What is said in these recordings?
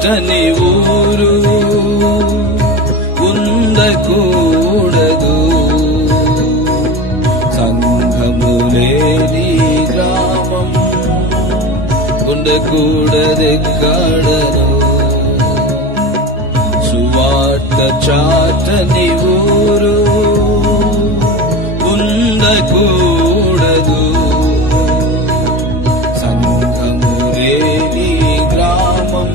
చాటని ఊరు ఉండకూడదు, సంఘము లేని గ్రామం ఉండకూడదెక్కడను. సువార్త చాటని ఊరు ఉండకూడదు, సంఘము లేని గ్రామం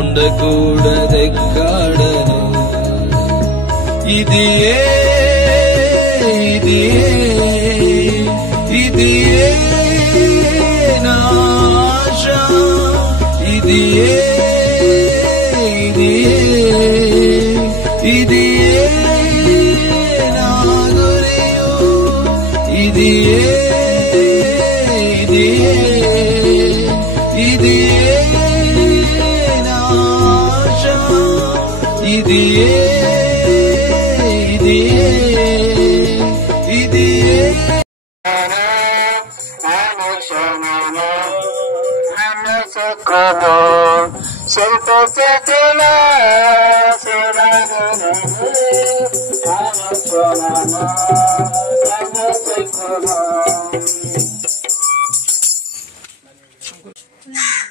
ఉండకూడదెక్కడను. ఇది నాశ, ఇది నా గురియు, ఇది నాశ, ఇది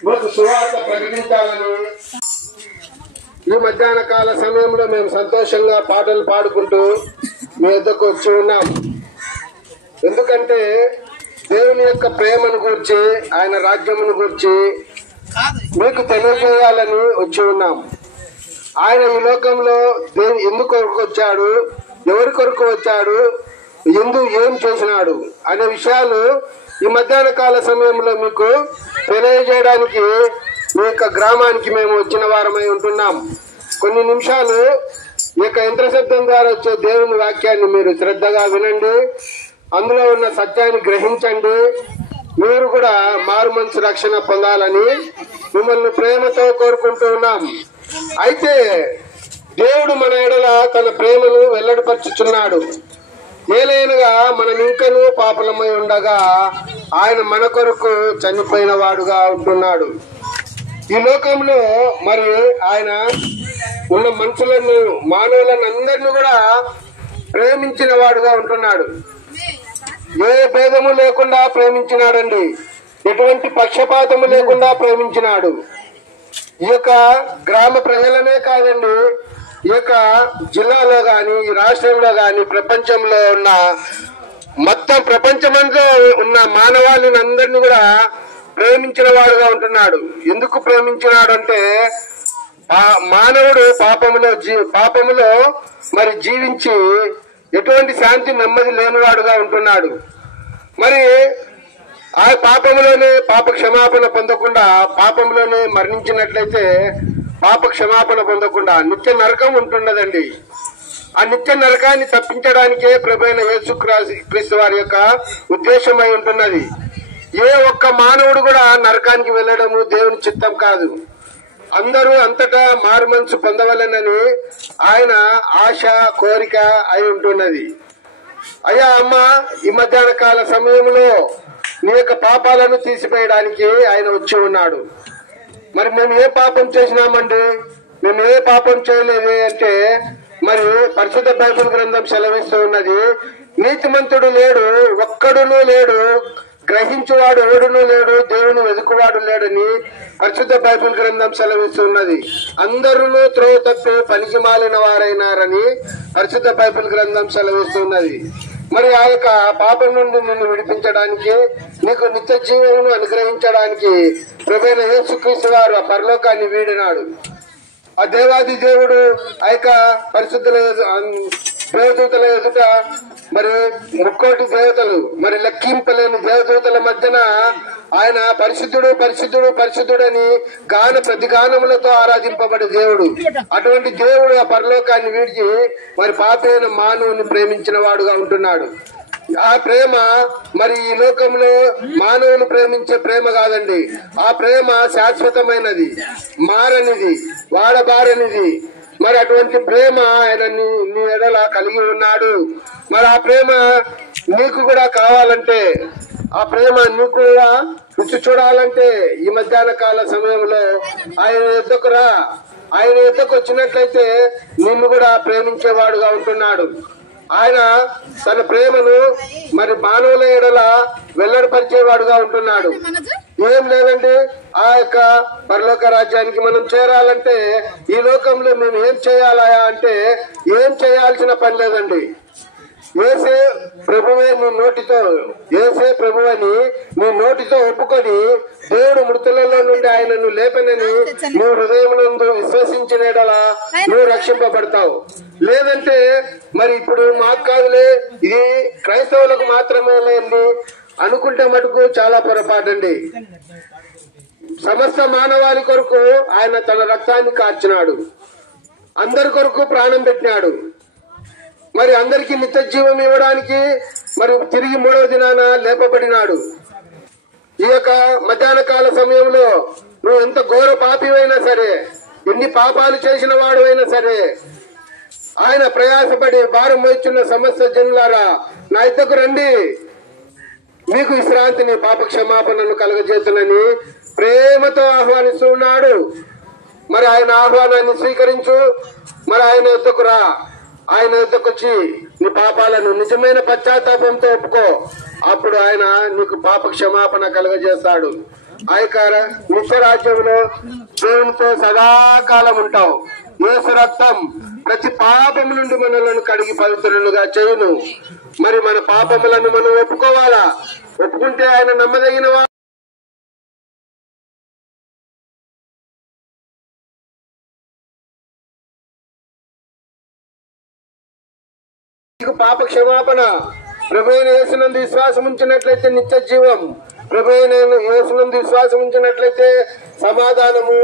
మాకు సువార్త ప్రకటించాలని ఈ మధ్యాహ్న కాల సమయంలో మేము సంతోషంగా పాటలు పాడుకుంటూ మీ వద్దకు వచ్చి ఉన్నాం. ఎందుకంటే దేవుని యొక్క ప్రేమను గూర్చి, ఆయన రాజ్యమును గూర్చి మీకు తెలియజేయాలని వచ్చి ఉన్నాం. ఆయన ఈ లోకంలో ఎందుకు కొరకు వచ్చాడు, ఎవరి కొరకు వచ్చాడు, ఏం చేసినాడు అనే విషయాలు ఈ మధ్యాహ్న కాల సమయంలో మీకు తెలియజేయడానికి మీ యొక్క గ్రామానికి మేము వచ్చిన వారమై ఉంటున్నాం. కొన్ని నిమిషాలు ఈ యొక్క యంత్ర శబ్దం ద్వారా వచ్చే దేవుని వాక్యాన్ని మీరు శ్రద్ధగా వినండి, అందులో ఉన్న సత్యాన్ని గ్రహించండి. మీరు కూడా మారు మనసు రక్షణ పొందాలని మిమ్మల్ని ప్రేమతో కోరుకుంటూ ఉన్నాం. అయితే దేవుడు మన ఎడల తన ప్రేమను వెల్లడిపరుచుచున్నాడు. ఏలైనగా మనం ఇంకనూ పాపలమై ఉండగా ఆయన మన కొరకు చనిపోయిన వాడుగా ఉంటున్నాడు. ఈ లోకంలో మరి ఆయన ఉన్న మనుషులను, మానవులను అందరినీ కూడా ప్రేమించిన వాడుగా ఉంటున్నాడు. ఏ భేదము లేకుండా ప్రేమించినాడండి, ఎటువంటి పక్షపాతము లేకుండా ప్రేమించినాడు. ఈ యొక్క గ్రామ ప్రజలనే కాదండి, ఈ యొక్క జిల్లాలో గాని, ఈ రాష్ట్రంలో గాని, ప్రపంచంలో ఉన్న మొత్తం ప్రపంచమంతా ఉన్న మానవాళిని అందరినీ కూడా ప్రేమించిన వాడుగా ఉంటున్నాడు. ఎందుకు ప్రేమించినాడు అంటే మానవుడు పాపములో మరి జీవించి ఎటువంటి శాంతి నెమ్మది లేనివాడుగా ఉంటున్నాడు. మరి ఆ పాపంలోనే పాప క్షమాపణ పొందకుండా, పాపంలోనే మరణించినట్లయితే పాప క్షమాపణ పొందకుండా నిత్య నరకం ఉంటున్నదండి. ఆ నిత్య నరకాన్ని తప్పించడానికే ప్రభువైన యేసుక్రీస్తు వారి యొక్క ఉద్దేశమై ఉంటున్నది. ఏ ఒక్క మానవుడు కూడా నరకానికి వెళ్ళడము దేవుని చిత్తం కాదు. అందరూ అంతటా మారు మనసు పొందవలెనని ఆయన ఆశ, కోరిక అయి ఉంటున్నది. అయ్యా అమ్మ, ఈ మధ్యాహ్న కాల సమయంలో నీ యొక్క పాపాలను తీసివేయడానికి ఆయన వచ్చి ఉన్నాడు. మరి మేము ఏ పాపం చేసినామండి? మేము ఏ పాపం చేయలేదు అంటే మరి పరిశుద్ధ బైబిల్ గ్రంథం సెలవిస్తూ ఉన్నది, నీతిమంతుడు లేడు, ఒక్కడునూ లేడు, గ్రహించువాడు ఎవడునూ లేడు, దేవుని వెతుకువాడు లేడని పరిశుద్ధ బైబిల్ గ్రంథం సెలవిస్తున్నది. అందరూ త్రోవ తప్పి పనికి మాలిన వారైనారని పరిశుద్ధ బైబిల్ గ్రంథం సెలవిస్తున్నది. మరి ఆ యొక్క పాపం నుండి నిన్ను విడిపించడానికి, నీకు నిత్య జీవమును అనుగ్రహించడానికి ప్రభువైన యేసుక్రీస్తు వారు ఆ పరలోకాన్ని వీడినాడు. ఆ దేవాది దేవుడు ఆ యొక్క పరిశుద్ధుల దేవదూతల ఎదుట మరి ముక్కోటి దేవతలు మరి లెక్కింపలేని దేవదూతల మధ్యన ఆయన పరిశుద్ధుడు పరిశుద్ధుడు పరిశుద్ధుడని ప్రతిగానములతో ఆరాధింపబడే దేవుడు. అటువంటి దేవుడు ఆ పరలోకాన్ని విడిచి మరి పాపైన మానవుని ప్రేమించిన వాడుగా ఉంటున్నాడు. ఆ ప్రేమ మరి ఈ లోకంలో మానవులు ప్రేమించే ప్రేమ కాదండి. ఆ ప్రేమ శాశ్వతమైనది, మారనిది, వాడబారనిది. మరి అటువంటి ప్రేమ ఆయన నీ ఎడల కలిగి ఉన్నాడు. మరి ఆ ప్రేమ నీకు కూడా కావాలంటే, ఆ ప్రేమ నీకు కూడా రుచి చూడాలంటే ఈ మధ్యాహ్న కాల సమయంలో ఆయన యుద్ధకు రా. ఆయన యుద్ధకు వచ్చినట్లయితే నిన్ను కూడా ప్రేమించేవాడుగా ఉంటున్నాడు. ఆయన తన ప్రేమను మరి మానవుల ఎడల వెల్లడిపరిచేవాడుగా ఉంటున్నాడు. ఏం లేదండి, ఆ యొక్క పరలోక రాజ్యానికి మనం చేరాలంటే ఈ లోకంలో మేము ఏం చేయాలా అంటే ఏం చేయాల్సిన పని లేదండి. యేసే ప్రభువే నీ నోటితో, యేసే ప్రభువని నీ నోటితో ఒప్పుకొని దేవుడు మృతులలో నుండి ఆయనను లేపనని నువ్వు హృదయమునందు విశ్వసించిన ఎడలా నువ్వు రక్షింపబడతావు. లేదంటే మరి ఇప్పుడు మాకు కాదులే, ఇది క్రైస్తవులకు మాత్రమే లేని అనుకుంటే మటుకు చాలా పొరపాటండి. సమస్త మానవాళి కొరకు ఆయన తన రక్తాన్ని కార్చినాడు, అందరి కొరకు ప్రాణం పెట్టినాడు. మరి అందరికీ నిత్య జీవం ఇవ్వడానికి మరి తిరిగి 3వ దినాన లేపబడినాడు. ఈ యొక్క మధ్యాహ్న కాల సమయంలో నువ్వు ఎంత ఘోర పాపివైనా సరే, ఎన్ని పాపాలు చేసిన వాడువైనా సరే, ఆయన ప్రయాసపడి భారం మోస్తున్న సమస్త జనులారా నా ఇద్దకు రండి, మీకు విశ్రాంతిని పాప క్షమాపణను కలగజేతునని ప్రేమతో ఆహ్వానిస్తున్నాడు. మరి ఆయన ఆహ్వానాన్ని స్వీకరించు. మరి ఆయన యుద్ధకు రా. ఆయన యుద్ధకు వచ్చి నీ పాపాలను నిజమైన పశ్చాత్తాపంతో ఒప్పుకో. అప్పుడు ఆయన నీకు పాప క్షమాపణ కలుగజేస్తాడు. ఆ యొక్క నిత్య రాజ్యంలో దేవునితో సదాకాలం ఉంటావు. యేసు రక్తం ప్రతి పాపము నుండి మనలను కడిగి పవిత్రులుగా చేయును. మరి మన పాపములను మనం ఒప్పుకోవాలా? ఒప్పుకుంటే ఆయన నమ్మదగిన పాప క్షమాపణ. ప్రభువైన యేసునందు విశ్వాసం ఉంచినట్లయితే నిత్య జీవం, ప్రభువైన యేసునందు విశ్వాసం ఉంచినట్లయితే సమాధానము.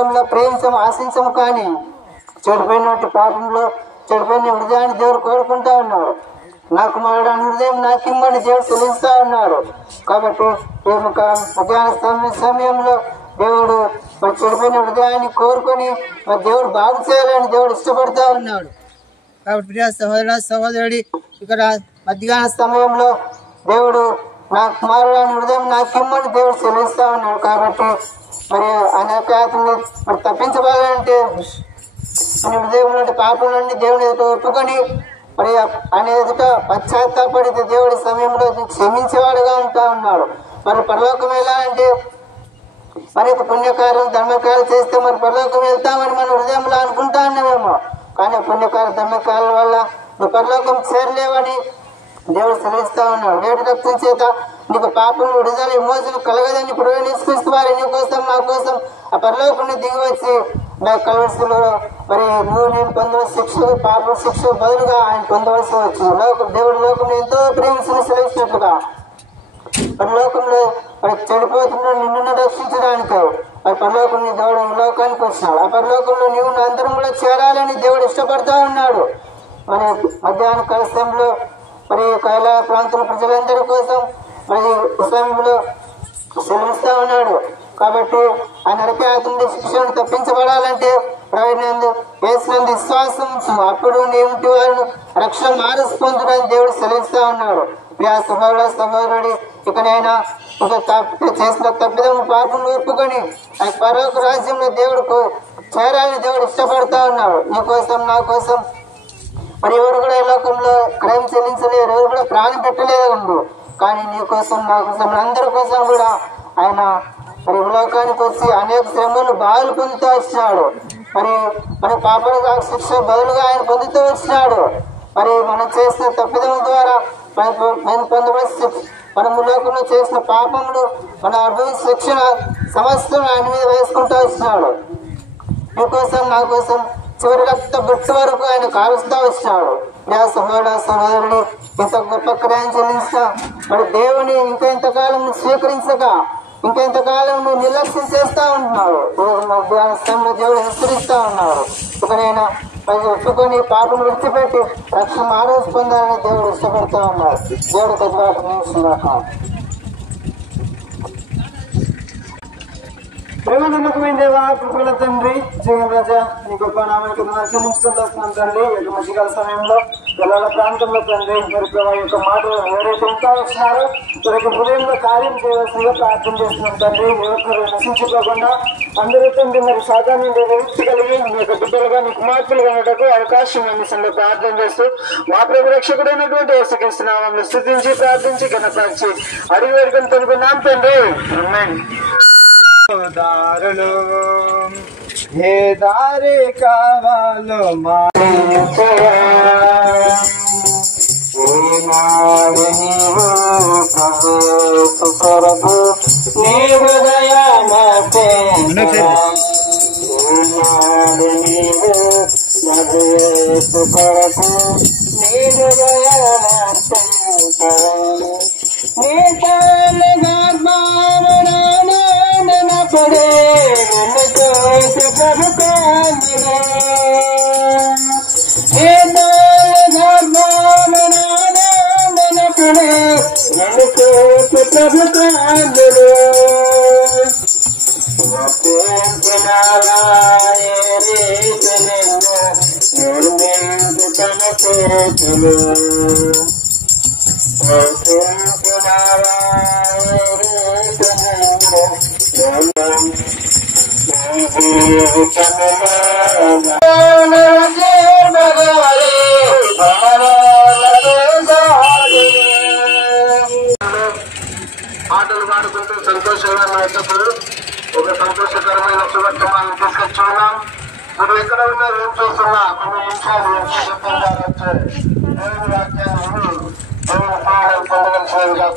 పరలోకంలో ప్రేమించము ఆశించము కానీ చెడిపోయినట్టు పాపంలో చెడిపోయిన హృదయాన్ని దేవుడు కోరుకుంటా ఉన్నాడు. నా కుమారుడు హృదయం నాకు ఇమ్మని దేవుడు తెలుస్తా ఉన్నాడు. కాబట్టి మధ్యాహ్న సమయంలో దేవుడు మరి చెడిపోయిన హృదయాన్ని కోరుకొని మరి దేవుడు బాగు చేయాలని దేవుడు ఇష్టపడతా ఉన్నాడు. కాబట్టి ప్రియ సహోదరుడి ఇక్కడ మధ్యాహ్న సమయంలో దేవుడు నా కుమారుడు హృదయం నాకు ఇమ్మని దేవుడు చెల్లిస్తా ఉన్నాడు. కాబట్టి మరి అనేకతని మరి తప్పించబడాలంటే మన హృదయంలో పాపంలోని దేవుని ఎదుట ఒప్పుకొని మరి ఆయన ఎదుట పశ్చాత్తాపడితే దేవుడి సమయంలో క్షమించేవాడుగా ఉంటా ఉన్నాడు. మరి పరలోకం ఎలా అంటే మరి పుణ్యకార్యం ధర్మకార్యాలు చేస్తే మరి పరలోకం వెళ్తామని మన హృదయంలో అనుకుంటా ఉన్నామేమో. కానీ పుణ్యకార్య ధర్మకార్యాల వల్ల నువ్వు పరలోకం చేరలేవని దేవుడు సెలవిస్తా ఉన్నాడు. వేడి రక్తం చేత నీకు పాపం విడుదల విమోచన కలగదని ప్రవేశిస్తూ వారి నీ కోసం నా కోసం ఆ పరలోకాన్ని దిగి వచ్చి నా కలవరిలో మరి నువ్వు నేను పొందవలసిన శిక్ష పాప శిక్ష బదులుగా ఆయన పొందవలసి వచ్చింది. దేవుడు లోకం ఎంతో ప్రేమించిన సెలవిచ్చినట్లుగా పరలోకంలో మరి చెడిపోతున్న నిన్ను రక్షించడానికి మరి పరలోకంలో దేవుడు లోకానికి వచ్చినాడు. ఆ పరలోకంలో నీవు నా అందరం కూడా చేరాలని దేవుడు ఇష్టపడతా ఉన్నాడు. మరి మధ్యాహ్న కలశంలో మరి కైలా ప్రాంతం ప్రజలందరి కోసం మరి సమయంలో సెలవిస్తా ఉన్నాడు. కాబట్టి ఆ నరకాతుడి శిక్షను తప్పించబడాలంటే వేసినందు విశ్వాసం అప్పుడు నీటి వారిని రక్షణ మారసు పొందుడని దేవుడు సెలవిస్తా ఉన్నాడు. సహోదరుడి ఇకనైనా ఒక చేసిన తప్పిదం పాపం ఒప్పుకొని ఆ పరలోక రాజ్యంలో దేవుడు చేరాలని దేవుడు ఇష్టపడతా ఉన్నాడు. నీ కోసం నా కోసం మరి ఎవరు కూడా ఈ లోకంలో క్రయం చెల్లించలేరు, ఎవరు కూడా ప్రాణం పెట్టలేదు. కానీ నీ కోసం నా కోసం అందరి కోసం కూడా ఆయన మరి లోకానికి వచ్చి అనేక శ్రమలు బాధలు పొందుతూ వచ్చినాడు. మరి మన పాపల శిక్ష బదులుగా ఆయన పొందుతూ వచ్చినాడు. మరి మనం చేసిన తప్పిదం ద్వారా మనం పొందవలసిన మనము లోకంలో చేసిన పాపములు మన అనుభవించిన శిక్షణ సమస్యను ఆయన మీద వేసుకుంటూ వచ్చినాడు. నీ కోసం నా కోసం చివరి రక్త బొట్టు వరకు ఆయన కాలుస్తూ వచ్చినాడు. సహోదరుడు ఇంత గొప్ప క్రయం చెల్లించిన మరి దేవుని ఇంకెంతకాలం స్వీకరించక ఇంకెంతకాలం నువ్వు నిర్లక్ష్యం చేస్తా ఉంటున్నాడు. మధ్యాహ్నంలో దేవుడు హెచ్చరిస్తా ఉన్నాడు. ఇకనైనా ఒప్పుకొని పాపను విడిచిపెట్టి రక్షణ మానసు పొందాలని దేవుడు ఇష్టపడతా ఉన్నాడు. దేవుడు కొద్దిగా నిమిషం ప్రేమ నమ్మకమైన దేవా కృపల తండ్రి జీవన రాజా నీ గొప్ప నామానికి చెల్లించుకుంటూ వస్తున్నాం తండ్రి. ఈ యొక్క మధ్యకాల సమయంలో పిల్లల ప్రాంతంలో తండ్రి మరి ప్రభావ యొక్క మాటలు ఎవరైతే ఇంకా వచ్చినారో వారికి హృదయంలో కార్యం చేయవలసిందిగా ప్రార్థన చేస్తున్నాం తండ్రి. ఎవరు నశించుకోకుండా అందరూ తండ్రి మరి సాధారణ విముక్తి కలిగి మీ యొక్క బిడ్డలుగా నీ కుమార్తెలుగా ఉండటకు అవకాశం అందించండి ప్రార్థన చేస్తూ మా ప్రభు రక్షకుడైనటువంటి యేసుక్రీస్తు నామములో స్తుతించి ప్రార్థించి ఘనపరిచి అడిగి వేడుకొని తెలుగున్నాం తండ్రి. ఆమేన్. దారులు ఏ దారి కావాలో ప్రభు నీ హృదయమతే కొరకు నీ హృదయమతే నీ తల గర్భావనానపడే నన్ను చూసి ప్రభు కాందిలో నీ తల గర్భావనానపడే నన్ను చూసి ప్రభు కాందిలో తన చేతులు పాటలు పాడుకుంటూ సంతోషంగా ఉన్నప్పుడు ఒక సంతోషకరమైన శుభక్రమాలను తీసుకొచ్చి ఉన్నాం. మీరు ఎక్కడ ఉన్నారు ఏం చేస్తున్నా కొన్ని నిమిషాలు పొందవలసిందిగా